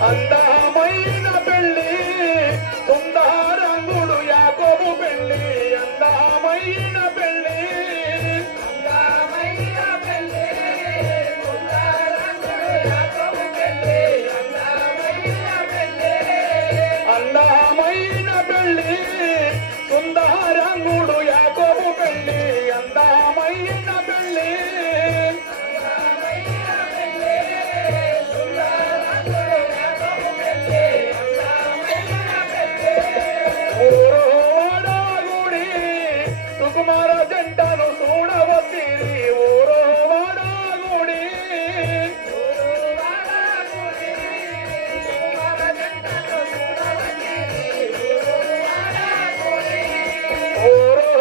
అందమైన పెళ్ళి సుందరంగుడు యాకోబు పెళ్ళి అందమైన పెళ్ళి అందమైన పెళ్ళి సుందరంగుడు యాకోబు పెళ్ళి అందమైన పెళ్ళి ఊరోవాడగుడి సుకుమార జంటను చూడవచ్చిరి ఊరోవాడగుడి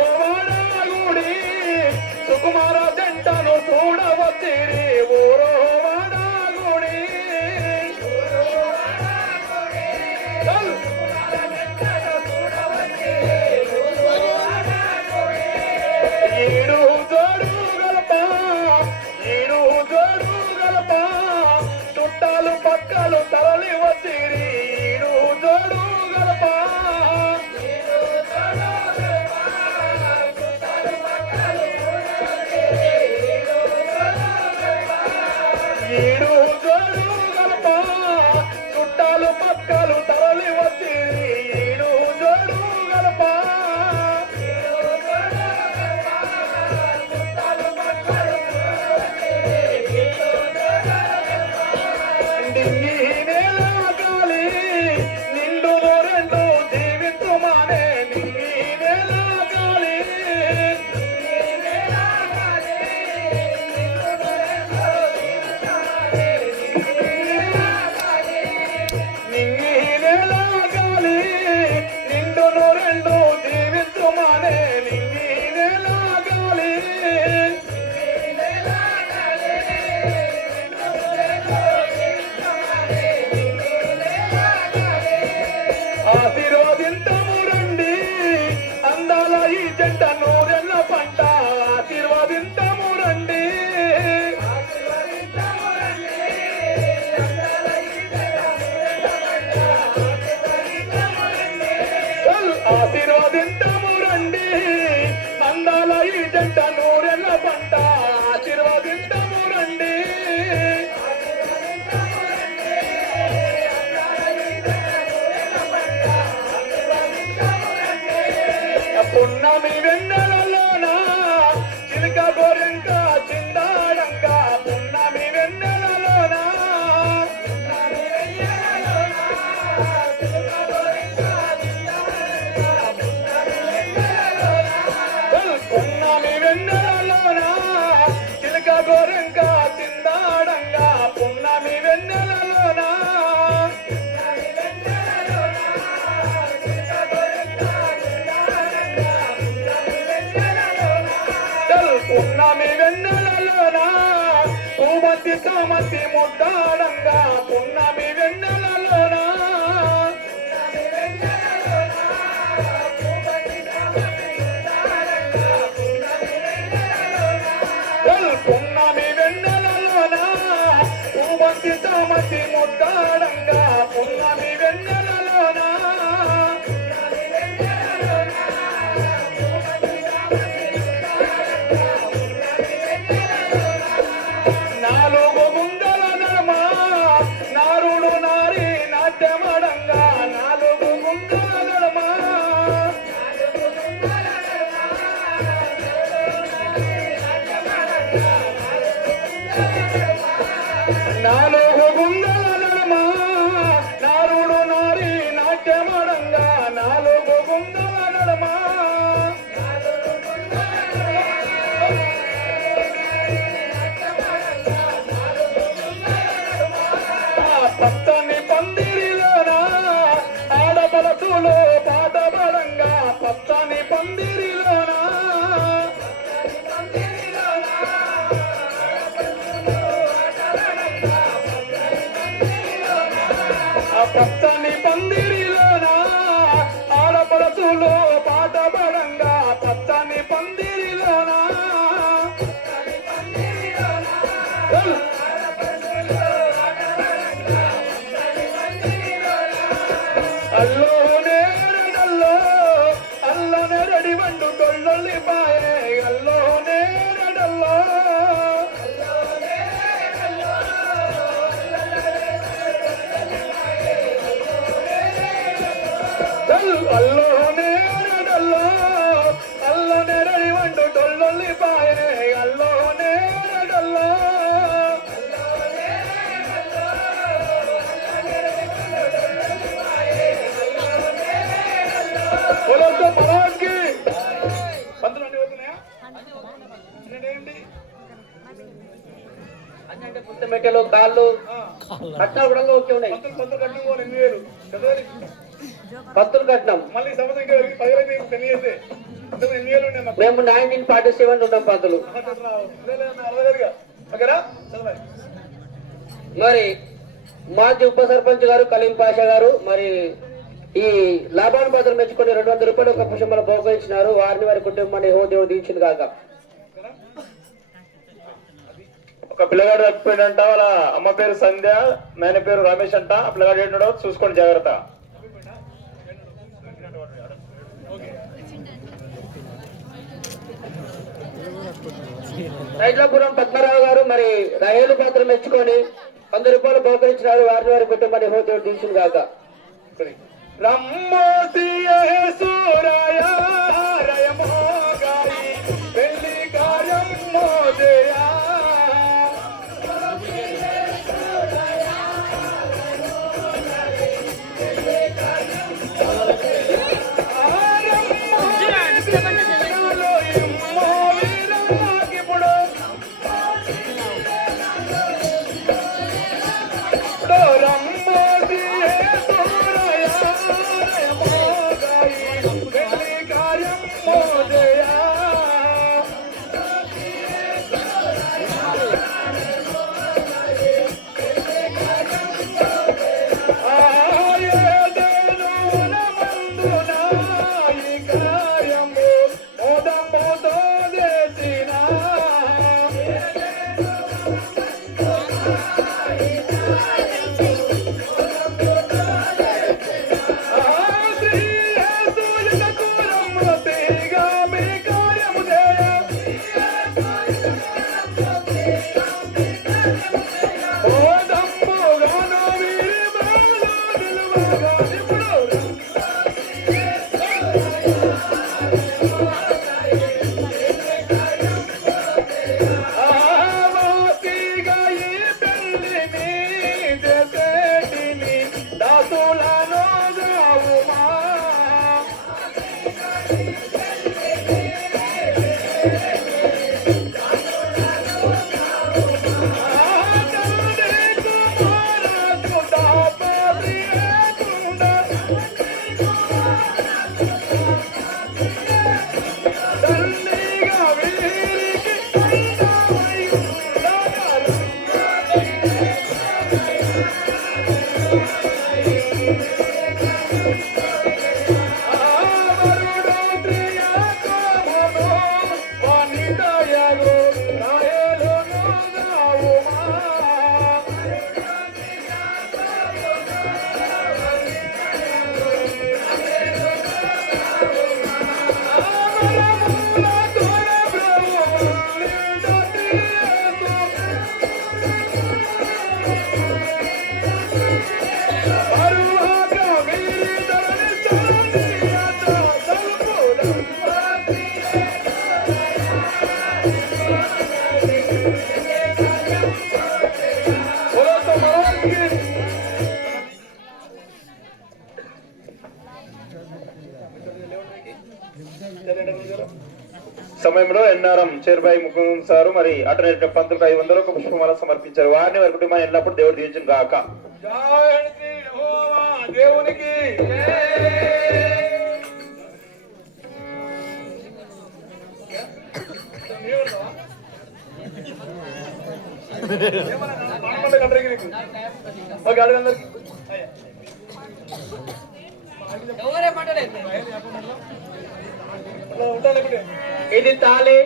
ఊరోవాడగుడి సుకుమార జంటను చూడవచ్చిరి ఊరోవాడగుడి ఈడు జోడు గలప ఈడు జోడు గలప చుట్టాలు పక్కలు తరలి వచ్చిరి ఈడు జోడు గలప ఈడు జోడు గలప చుట్టాలు పక్కలు తరలి వచ్చిరి ఈడు జోడు గలప డింగి నేల గాలి నిండు రెండు జీవించుమానే నింగి నేల గాలి నింగి నేల గాలి నిండు రెండు జీవించుమానే నింగి నేల గాలి ఆశీర్వదింతము రండి అందాల ఈ జంట నూరెళ్ళ పంట ఆశీర్వదింతము రండి ఆశీర్వదింతము రండి అందాల ఈ జంట నూరెళ్ళ పంట ఆశీర్వదింతము రండి పున్నమి వెన్నెలలోన చిలుక గోరెంక చిందాడంక పున్నమి వెన్నెలలోన పున్నమి వెన్నెలలోన చిలుక గోరెంక చిందాడంక పున్నమి వెన్నెలలోన పున్నమి వెన్నెలలోన పూమతి కామతి ముద్దాడంగా పున్నమి వెన్నెలలోన పున్నమి వెన్నెలలోన పూమతి కామతి ముద్దాడంగా పున్నమి వెన్నెలలోన నాలుగు గుండెల నడమ నారుడు నారి నాట్యమడంగా నాలుగు గుండెల నడమ నాలుగు గుండెల నడమ నారుడు నారి నాట్యమడంగా నాలుగు గుండెల నడమ పచ్చని పందిరిలోన ఆడపలతులు పాటపడంగా పచ్చని పందిరిలోన పచ్చని పందిరిలోన ఆడపలతులు పాటపడంగా పచ్చని పందిరిలోన అల్లోనే డొల్లో అల్లోనే రడి వండు డొల్లొల్లి పాయే అల్లోనే డొల్లో పొలంతో పొలానికి పంతులు అన్ని అవుతున్నాయా ఏంటి అంటే పుస్తమెట్టెలు కాళ్ళు కట్నాలు కూడా ఓకే ఉన్నాయి. పంతులు కట్టిన 2000 పంతులు కట్నం మళ్ళీ సంవత్సరం 10,000 పెళ్లి చేస్తే ఎన్ని వేలు ఉండే మేము 1947 ఉన్నాం పంతులు. మరి మాజీ ఉప సర్పంచ్ గారు కలీం పాషా గారు మరి ఈ లాభాన్ని పత్రం మెచ్చుకొని 200 రూపాయలు ఒక పుష్పములు బహుకరించినారు. వారిని వారి కుటుంబాన్ని హో దేవుడు దీవించింది కాక. ఒక పిల్లగాడు చచ్చిపోయిందంట, వాళ్ళ అమ్మ పేరు సంధ్య, నాయన పేరు రమేష్ అంట. ఆ పిల్లగాడు ఏంటో చూసుకోండి జాగ్రత్త. రైట్లపురం పద్మరావు గారు మరి రహేలు పాత్ర మెచ్చుకొని 100 రూపాయలు బహుకరించినారు. వారిని వారి కుటుంబాన్ని హో దేవుడు దీవించింది కాక. పెళ్లి కార్యం మోదయా సమయంలో ఎన్ఆర్ఎం చైర్బాయి ముకుంద్ సారు మరి అటెండ్ పంతులకు 500 ఒక పుష్పమాల సమర్పించారు. వారిని వారి కుటుంబాన్ని ఎల్లప్పుడు దేవుడు దీవించును గాక. దేవునికి ఇది తాళి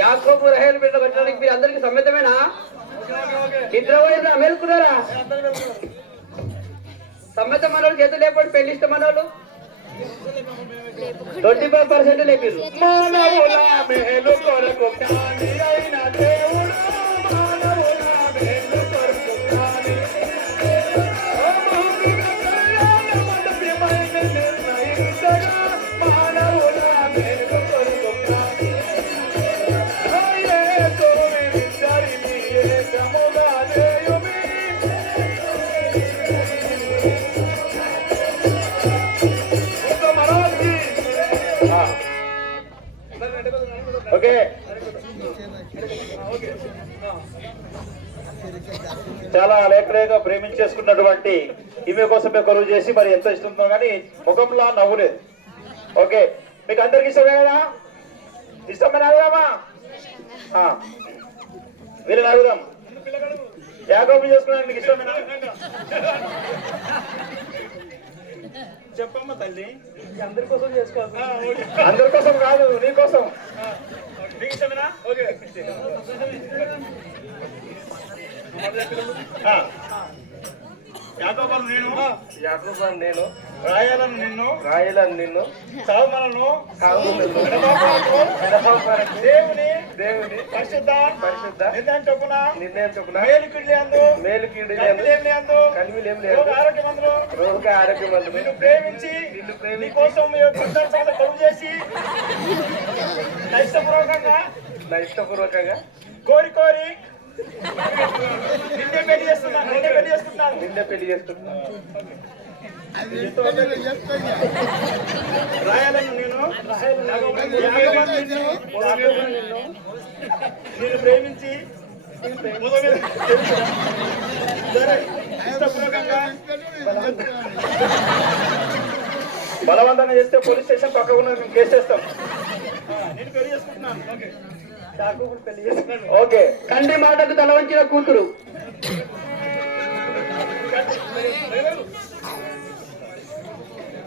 యాకోబు రహేలు బిడ్డ పెట్టడానికి మీరు అందరికి సమ్మతమేనా? ఇద్దరు మేలుకున్నారా? సమ్మతం మనోళ్ళు చేతులు లేకపోతే పెళ్లి ఇష్టమన్నోళ్ళు 25% లేపారు. చేస్తున్నటువంటి ఈమె కోసమే కొలువు చేసి మరి ఎంతో ఇష్టంతో కానీ ముఖంలో నవ్వులేదు. ఓకే, మీకు అందరికి ఇష్టమే కదా? ఇష్టమైన అడుగుదామా? వీళ్ళని అడుగుదాం. యాకోబు చేసుకున్నాను మీకు ఇష్టమేనా? చెప్పమ్మా తల్లి. అందరి కోసం చేసుకోవాలి. అందరి కోసం కాదు, నీ కోసం. నీకు ఇష్టమేనా? ఓకే. యాకోబును నేను, యాకోబును నేను, రాయాలను నిన్ను, రాయలను నిన్ను, సావుమలను దేవుని దేవుని పరిశుద్ధ పరిశుద్ధ నిర్ణయం చొప్పున మేలు కీడులందు కనివిలేం రోగ ఆరోగ్యమందులు రోగ ఆరోగ్యమందు నిన్ను ప్రేమించి నీ కోసం కలుగు చేసి నా ఇష్టపూర్వకంగా కోరి నిన్నే పెళ్లి చేసుకుంటున్నాను. రాయాలను నేను నేను ప్రేమించి ఇష్టపూర్వకంగా బలవంతంగా చేస్తే పోలీస్ స్టేషన్ పక్కకు మేము కేసు చేస్తాం. నేను పెళ్లి చేసుకుంటున్నాను. ఓకే, కంటి మాటకు తల వంచిన కూతురు.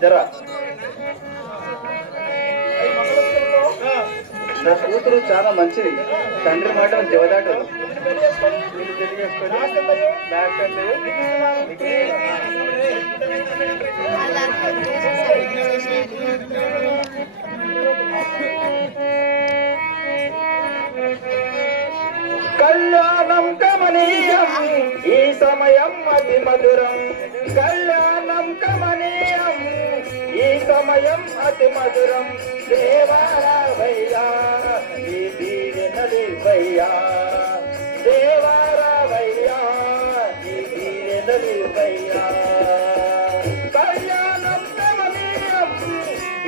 జరా నా కూతురు చాలా మంచిది, తండ్రి మాట జవదాటదు. కళ్యాణం కమనీయం ఈ సమయం అతి మధురం. కళ్యాణం కమనీయం ఈ సమయం అతి మధురం. దేవారావయ్యా ఈ దీవెనలివయ్యా, దేవారావయ్యా ఈ దీవెనలివయ్యా. కళ్యాణం కమనీయం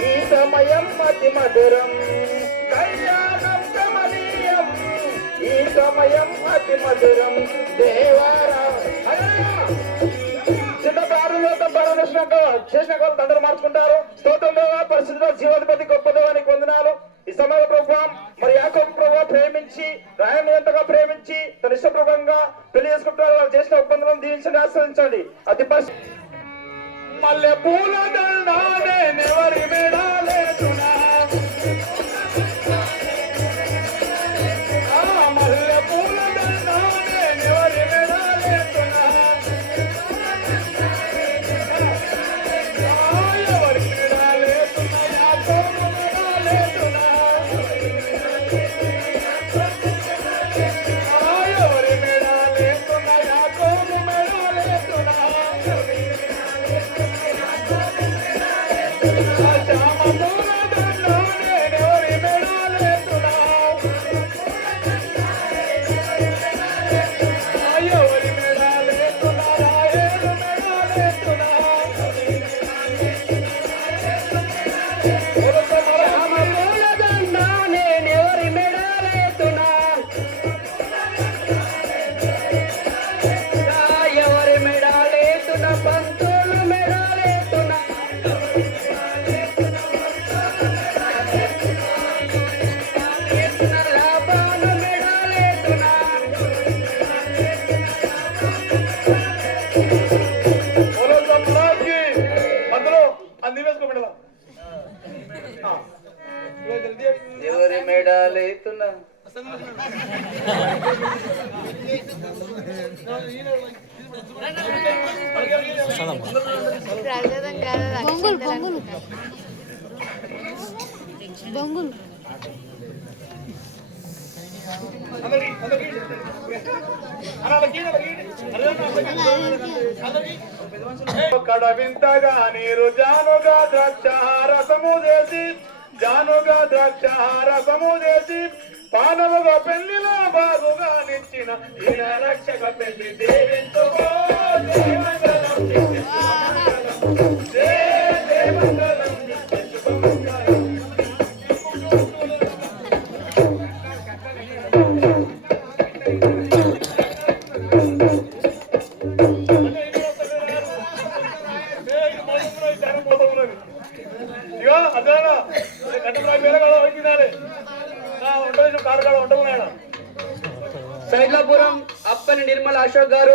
ఈ సమయం అతి మధురం. కళ్యాణం కమనీయం ఈ సమయం అతి మధురం. దేవారా చిన్న ప్రారంభం చేసిన వాళ్ళు అందరూ మార్చుకుంటారు. స్తోత్రం దేవా, పరిశుద్ధ జీవాధిపతి గొప్ప దేవానికి వందనాలు. ఈ సమయ ప్రభుత్వం మరి యాకోబు ప్రభువు ప్రేమించి రాయని ఎంతగా ప్రేమించి తన ఇష్టప్రభంగా పెళ్లి చేసుకుంటారు. వాళ్ళు చేసిన ఒప్పందం దీవించండి, ఆస్వాదించండి. అతి మల్లె పూల దండాలెవరి మెడాలేతునా, మల్లె పూల దండాలెవరి మెడాలేతునా, ఎవరి మెడాలేతున్నా, యాకోబు మెడాలేతునా, ఎవరి మెడాలేతున్నా, యాకోబు మెడాలేతునా. ఎవరి మెడాలేతున్నా, బొంగులు బొంగులు బొంగులు కడ వింతగా నీరు జానుగా ద్రాక్షారసము చేసి, జానుగా ద్రాక్షారసము చేసి, పానముగా పెళ్లిలో బాగుగా నిచ్చిన ఈయన రక్షక పెళ్లి దేవించుకో. కాడకాడ ఉండవు నాయన. సైడ్లాపురం అప్పని నిర్మల అశోక్ గారు.